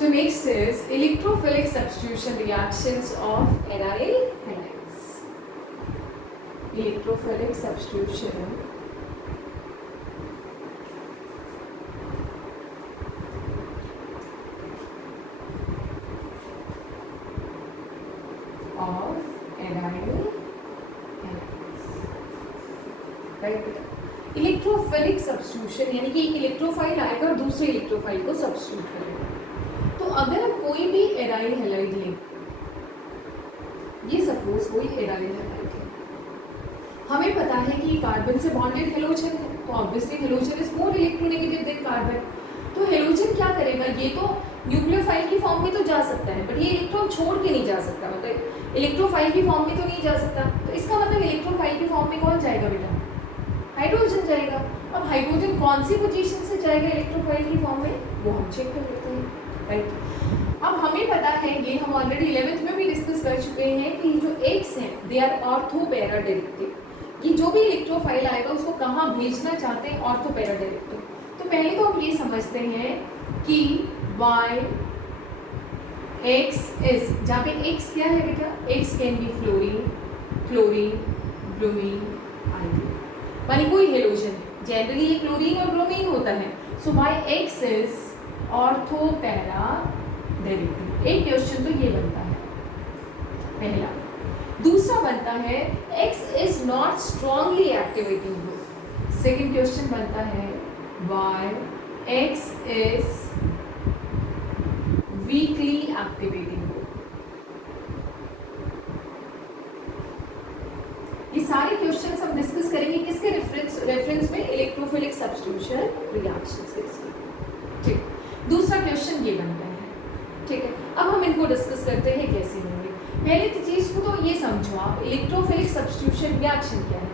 So next is electrophilic substitution reactions of aryl halides. Electrophilic substitution of aryl halides. Right? Electrophilic substitution यानी कि एक electrophile आएगा और दूसरे इलेक्ट्रोफाइल को सब्स्टिट्यूट करेगा। तो अगर हम कोई भी एराइल हैलाइड लें, ये सपोज कोई एराइल हैलाइड है, हमें पता है कि कार्बन से बॉन्डेड हेलोजन है, तो obviously halogen is more electronegative than carbon. तो हेलोजन क्या करेगा, ये तो न्यूक्लियोफाइल की फॉर्म में तो जा सकता है, बट ये इलेक्ट्रॉन छोड़ के नहीं जा सकता, मतलब इलेक्ट्रोफाइल की फॉर्म में तो नहीं जा सकता। तो इसका मतलब इलेक्ट्रोफाइल की फॉर्म में कौन जाएगा बेटा, हाइड्रोजन जाएगा। अब हाइड्रोजन कौन सी पोजीशन से जाएगा इलेक्ट्रोफाइल की फॉर्म में, वो हम चेक कर लेते हैं। राइट, अब हमें पता है, ये हम ऑलरेडी 11th में भी डिस्कस कर चुके हैं कि जो एक्स हैं they are ortho para directive, कि जो भी इलेक्ट्रोफाइल आएगा उसको कहाँ भेजना चाहते हैं, ऑर्थो पैरा डायरेक्टिव। तो पहले तो हम ये समझते हैं कि वाई एक्स इज, जहाँ पे एक्स क्या है बेटा, x can be fluorine, chlorine, bromine, iodine, मानी कोई हेलोजन है, जनरली ये क्लोरीन और ब्रोमीन होता है। So Y X is ortho para directive. एक क्वेश्चन तो ये बनता है पहला। दूसरा बनता है X is not strongly activating group. Second question बनता है Y X is weakly activating group. ये सारे क्वेश्चंस हम डिस्कस करेंगे किसके रेफरेंस में, इलेक्ट्रोफिलिक सब्स्टिट्यूशन रिएक्शंस के। ठीक, दूसरा क्वेश्चन ये बनता है। ठीक है, अब हम इनको डिस्कस करते हैं कैसे होंगे। पहले तो चीज को तो ये समझो आप, इलेक्ट्रोफिलिक सब्स्टिट्यूशन रिएक्शन क्या है।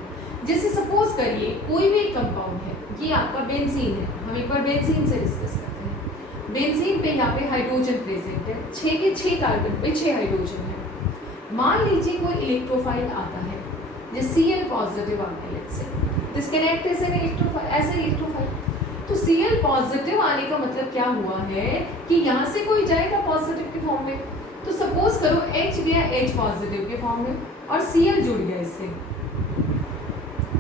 जैसे सपोज करिए कोई भी एक कंपाउंड है, ये आपका बेंजीन है, हम एक बार बेंजीन से डिस्कस करते हैं। बेंजीन पे यहाँ पे हाइड्रोजन प्रेजेंट है, 6 के 6 कार्बन पे 6 हाइड्रोजन है। मान लीजिए कोई इलेक्ट्रोफाइल आता है, Cl पॉजिटिव आता है, let's say this can act as an electrophile. तो Cl पॉजिटिव आने का मतलब क्या हुआ है कि यहाँ से कोई जाएगा पॉजिटिव के फॉर्म में। तो सपोज करो H गया H पॉजिटिव के फॉर्म में और Cl जुड़ गया इससे,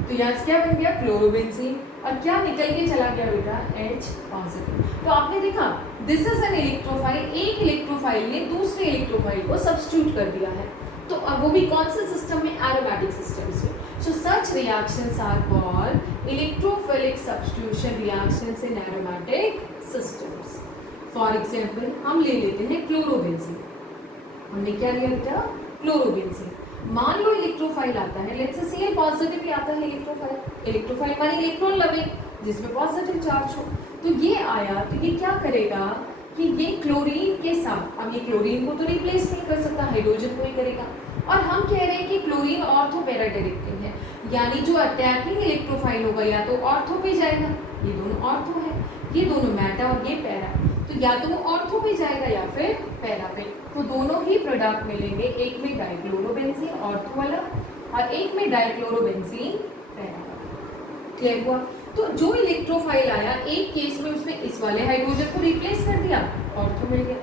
तो यहाँ से क्या बन गया, क्लोरोबेंजीन, और क्या निकल के चला गया बेटा, H पॉजिटिव। तो आपने देखा दिस इज एन इलेक्ट्रोफाइल, एक इलेक्ट्रोफाइल ने दूसरे इलेक्ट्रोफाइल को सब्स्टिट्यूट कर दिया है, तो अब वो भी कौन से सिस्टम में, एरोमेटिक सिस्टम्स में। So such reactions are called electrophilic substitution reactions in aromatic systems. For example हम ले लेते हैं क्लोरोबेंजीन, हमने क्या लिया बेटा, क्लोरोबेंजीन। मान लो इलेक्ट्रोफाइल आता है, लेट्स से Cl पॉजिटिव ही आता है इलेक्ट्रोफाइल, इलेक्ट्रोफाइल माने इलेक्ट्रॉन लविंग, जिसमें पॉजिटिव चार्ज हो। तो ये आया, तो ये क्या करेगा कि ये क्लोरीन के साथ, अब ये क्लोरीन को तो रिप्लेस नहीं कर सकता, हाइड्रोजन को ही करेगा। और हम कह रहे हैं कि क्लोरीन ऑर्थो पैरा डायरेक्टिव है, यानी जो अटैकिंग इलेक्ट्रोफाइल होगा या तो ऑर्थो पे जाएगा, ये दोनों ऑर्थो है, ये दोनों मेटा और ये पैरा, तो या तो वो ऑर्थो पे जाएगा या फिर पैरा पे। तो दोनों ही प्रोडक्ट मिलेंगे, एक में डाइक्लोरोबेंजीन ऑर्थो वाला और एक में डाइक्लोरोबेंजीन पैरा वाला। क्लियर हुआ। तो जो इलेक्ट्रोफाइल आया, एक केस में उसने इस वाले हाइड्रोजन को रिप्लेस कर दिया, ऑर्थो मिल गया,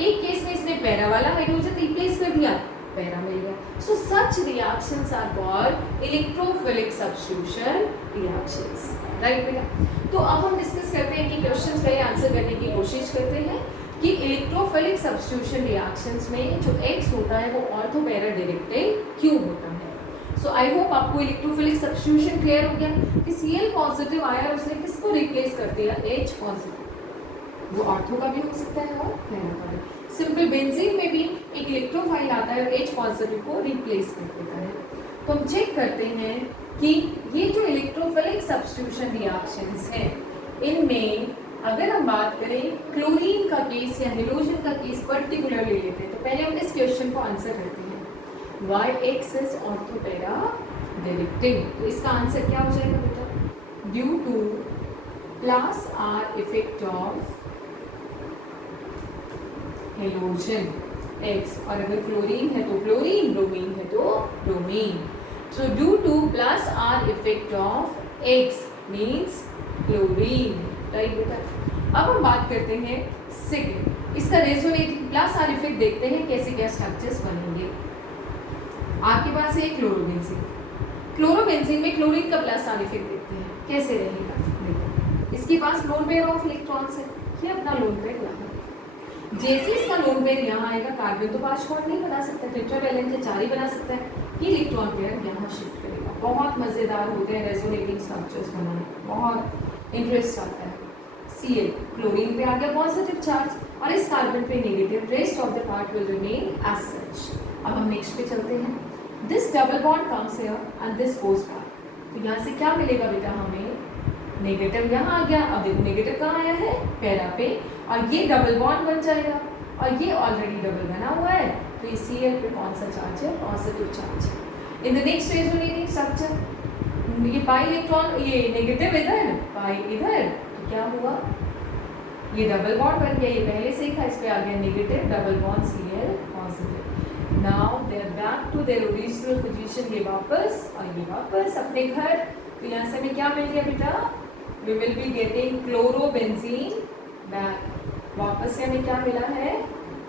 एक केस में इसने पैरा वाला हाइड्रोजन रिप्लेस कर दिया, पैरा मिल गया। So such reactions are called electrophilic substitution reactions. Right बेटा, तो अब हम डिस्कस करते हैं कि क्वेश्चंस पहले आंसर करने की कोशिश करते हैं कि इलेक्ट्रोफिलिक सब्स्टिट्यूशन रिएक्शंस में जो एक्स होता है वो ऑर्थो पैरा डायरेक्टिव क्यों होता है। सो आई होप आपको इलेक्ट्रोफिलिक सब्स्टिट्यूशन क्लियर हो गया कि Cl पॉजिटिव आया और उसने किसको रिप्लेस कर दिया, H पॉजिटिव। वो ऑर्थो का भी हो सकता है और पैरा का भी। सिंपल बेंजीन में भी एक इलेक्ट्रोफाइल आता है और H पॉजिटिव को रिप्लेस कर देता है। तो हम चेक करते हैं कि ये जो इलेक्ट्रोफिलिक सब्स्टिट्यूशन रिएक्शंस हैं, इनमें अगर हम बात करें क्लोरीन का केस या हेलोजन का केस पर्टिकुलर ले लेते हैं, तो पहले हम इस क्वेश्चन को आंसर करते हैं, why X is ortho para directive. तो इसका आंसर क्या हो जाएगा बेटा, due to plus R effect of halogen X, और अगर क्लोरीन है तो क्लोरीन, ब्रोमीन है तो bromine. So due to plus R effect of X means chlorine. Right बेटा, अब हम बात करते हैं सेकंड, इसका रेजोनेटिंग प्लस आर इफेक्ट देखते हैं कैसे क्या स्ट्रक्चर्स बनेंगे। आपके पास है क्लोरोबेंजीन, क्लोरोबेंजीन में क्लोरीन का प्लस आर इफेक्ट देखते हैं कैसे रहेगा। देखो इसके पास लोन पेयर ऑफ इलेक्ट्रॉन्स है, ये अपना लोन पेयर यहाँ, जैसे इसका लोन पेयर यहाँ आएगा कार्बन तो 5 बॉन्ड नहीं बना सकता, टेट्रावैलेंट के 4 ही बना सकता है, ये इलेक्ट्रॉन पेयर यहाँ शिफ्ट करेगा। बहुत मजेदार होते हैं रेजोनेटिंग स्ट्रक्चर्स बनाने, बहुत इंटरेस्ट आता है। Cl क्लोरीन पे आ गया पॉजिटिव चार्ज और इस कार्बन पे negative, rest of the part will remain as such. अब हम नेक्स्ट पे चलते हैं, this double bond comes here and this goes back, तो यहाँ से क्या मिलेगा बेटा हमें, नेगेटिव यहाँ आ गया। अब देखो नेगेटिव कहाँ आया है, पैरा पे, और ये डबल बॉन्ड बन जाएगा और ये ऑलरेडी डबल बना हुआ है, तो ये Cl पे कौन सा चार्ज है, पॉजिटिव चार्ज है। In the next resonating structure ये पाई इलेक्ट्रॉन, ये नेगेटिव इधर पाई इधर, तो क्या हुआ, ये डबल बॉन्ड बन गया, ये पहले से ही था, इस पे आ गया negative double bond Cl positive. Now they are back to their original position, ये वापस और ये वापस अपने घर। तो यहाँ से हमें क्या मिल गया बेटा, we will be getting chlorobenzene back, वापस से हमें क्या मिला है,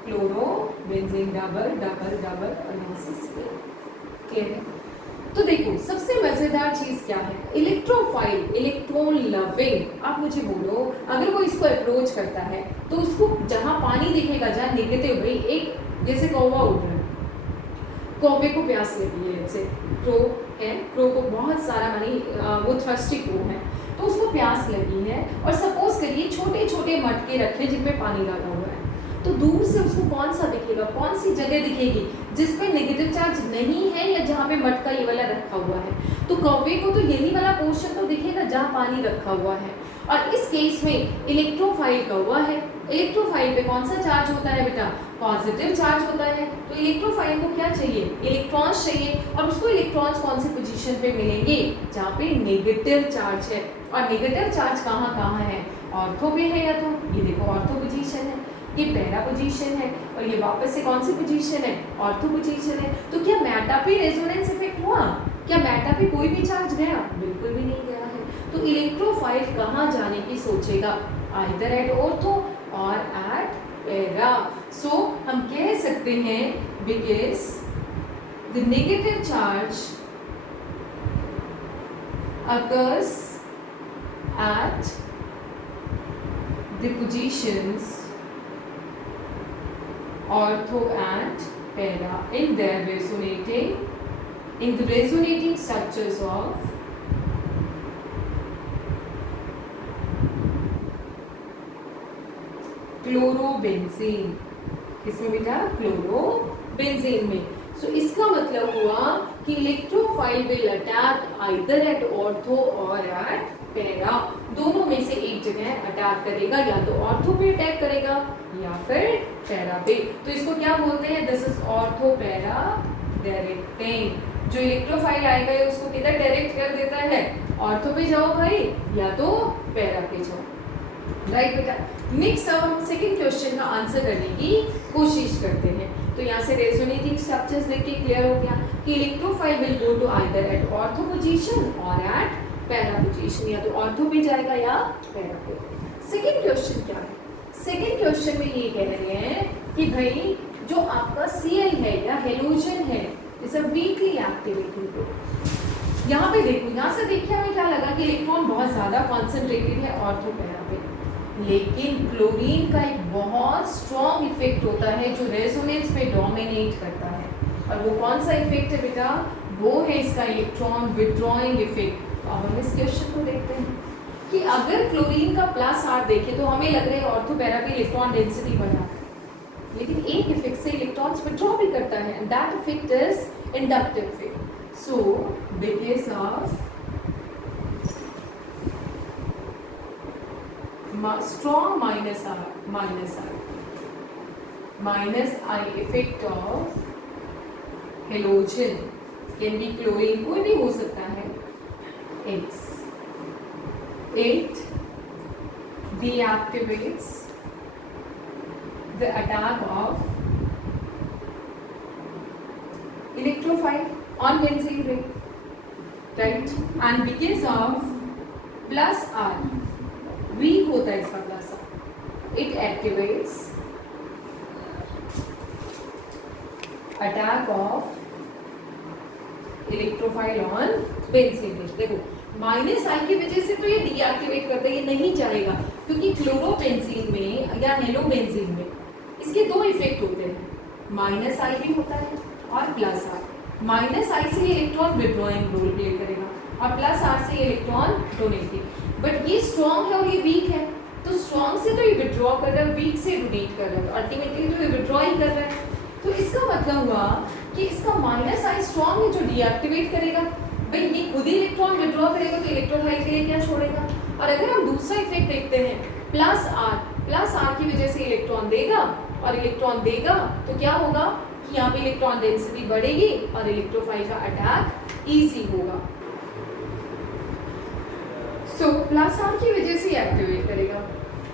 क्लोरोबेंजीन डबल डबल डबल और यहाँ से क्लियर है। तो देखो सबसे मजेदार चीज क्या है, इलेक्ट्रोफाइल, इलेक्ट्रॉन लविंग। आप मुझे बोलो अगर वो इसको अप्रोच करता है तो उसको जहां पानी दिखेगा, जहां नेगेटिव, भाई एक जैसे कौवा उड़ रहा है, कौवे को प्यास लगी है, जैसे क्रो है, क्रो को बहुत सारा मानी वो थ्रस्टी क्रो है, तो उसको प्यास लगी है और सपोज करिए छोटे छोटे मटके रखे जिनमें पानी डाला हुआ है, तो दूर से उसको कौन सा दिखेगा, कौन सी जगह दिखेगी जिसपे नेगेटिव चार्ज नहीं है या जहाँ पे मटका ये वाला रखा हुआ है, तो कौवे को तो यही वाला पोर्शन तो दिखेगा जहाँ पानी रखा हुआ है। और इस केस में इलेक्ट्रोफाइल कौवा है, इलेक्ट्रोफाइल पे कौन सा चार्ज होता है बेटा, पॉजिटिव चार्ज होता है, तो इलेक्ट्रोफाइल को क्या चाहिए, इलेक्ट्रॉन्स चाहिए, और उसको इलेक्ट्रॉन्स कौन सी पोजीशन पे मिलेंगे, जहाँ पे नेगेटिव चार्ज है। और नेगेटिव चार्ज कहाँ कहाँ है, ऑर्थो पे है, या तो ये देखो ऑर्थो पोजीशन है, ये पैरा पोजीशन है, और ये वापस से कौन सी पोजीशन है, ऑर्थो पोजीशन है। तो क्या मैटा पे रेजोनेंस इफेक्ट हुआ, क्या मैटा पे कोई भी चार्ज गया, बिल्कुल भी नहीं गया है। तो इलेक्ट्रोफाइल कहाँ जाने की सोचेगा, आइदर एट ऑर्थो और एट पैरा। सो हम कह सकते हैं because the negative charge occurs at the positions ortho and para in their resonating structures of chlorobenzene. किसमें बेटा, क्लोरोबेंजीन में। सो इसका मतलब हुआ कि electrophile will attack either at ortho और एट पैरा, दोनों में से एक जगह अटैक करेगा, या तो ऑर्थो पे अटैक करेगा या फिर पैरा पे। तो इसको क्या बोलते हैं, this is ortho para directing. जो इलेक्ट्रोफाइल आएगा उसको किधर डायरेक्ट कर देता है, ऑर्थो पे जाओ भाई या तो पैरा पे जाओ, राइट बेटा। नेक्स्ट अब हम सेकंड क्वेश्चन का आंसर करने की कोशिश करते हैं। तो यहाँ से रेजोनेटिंग स्ट्रक्चर्स देख के क्लियर हो गया कि electrophile will go to either at ortho position और एट पैरा पोजीशन, या तो ऑर्थो पे जाएगा या पैरा पे। सेकंड क्वेश्चन क्या है, सेकंड क्वेश्चन में ये कह रहे हैं कि भाई जो आपका Cl है या हेलोजन है, is a weekly activating group. यहाँ पे देखो, यहाँ से देखिए हमें क्या लगा कि इलेक्ट्रॉन बहुत ज्यादा कॉन्सेंट्रेटेड है ऑर्थो पैरा पे, लेकिन क्लोरीन का एक बहुत स्ट्रॉन्ग इफेक्ट होता है जो रेजोनेंस पे डोमिनेट करता है, और वो कौन सा इफेक्ट है बेटा, वो है इसका इलेक्ट्रॉन विड्रॉइंग इफेक्ट। तो अब हम इस क्वेश्चन को देखते हैं कि अगर क्लोरीन का प्लस आर देखें तो हमें लग रहा है ऑर्थो पैरा पे इलेक्ट्रॉन डेंसिटी बढ़ा है, लेकिन एक इफेक्ट से इलेक्ट्रॉन्स विड्रॉ भी करता है, and that effect is inductive effect. So because of strong minus I effect of halogen can be chlorine, कोई भी हो सकता है, X, it deactivates the attack of electrophile on benzene ring, right? And because of plus R, weak होता है इसका plus, it activates attack of electrophile on benzene ring. देखो minus I की वजह से तो ये डीएक्टिवेट करता है, ये नहीं जाएगा क्योंकि क्लोरोबेंजीन में या हेलोबेंजीन में इसके दो इफेक्ट होते हैं, माइनस आई भी होता है और प्लस आर। माइनस आई से इलेक्ट्रॉन विड्रॉइंग रोल प्ले करेगा और प्लस आर से इलेक्ट्रॉन डोनेटिंग। बट ये स्ट्रॉन्ग है और ये वीक है, तो स्ट्रॉन्ग से तो ये विड्रॉ कर रहा है, वीक से डोनेट कर रहा है, अल्टीमेटली तो ये विड्रॉ ही कर रहा है। तो इसका मतलब हुआ कि इसका माइनस आई स्ट्रॉन्ग है जो डीएक्टिवेट करेगा, भाई ये खुद ही इलेक्ट्रॉन विड्रॉ करेगा तो इलेक्ट्रोलाइट के लिए क्या छोड़ेगा। और अगर हम दूसरा इफेक्ट देखते हैं प्लस आर की वजह से इलेक्ट्रॉन देगा और इलेक्ट्रॉन देगा तो क्या होगा कि यहाँ पे इलेक्ट्रॉन डेंसिटी बढ़ेगी और इलेक्ट्रोफाइल का अटैक इजी होगा। सो प्लस आर की वजह से एक्टिवेट करेगा,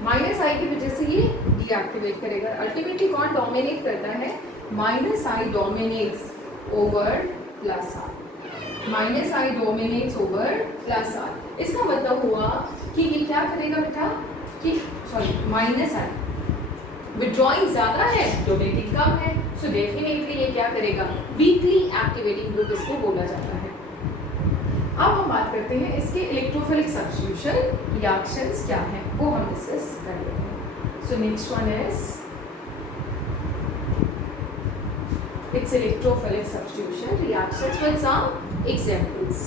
माइनस आई की वजह से ये डीएक्टिवेट करेगा। अल्टीमेटली कौन डोमिनेट करता है, minus I dominates over plus R, minus I dominates over plus R. इसका मतलब हुआ कि ये क्या करेगा बेटा कि सॉरी माइनस आई विड्रॉइंग ज्यादा है, डोनेटिंग कम है, सो डेफिनेटली ये क्या करेगा, वीकली एक्टिवेटिंग ग्रुप इसको बोला जाता है। अब हम बात करते हैं इसके इलेक्ट्रोफिलिक सब्स्टिट्यूशन रिएक्शंस क्या हैं, वो हम डिस्कस कर लेते हैं। So next one is its electrophilic substitution reactions with some examples.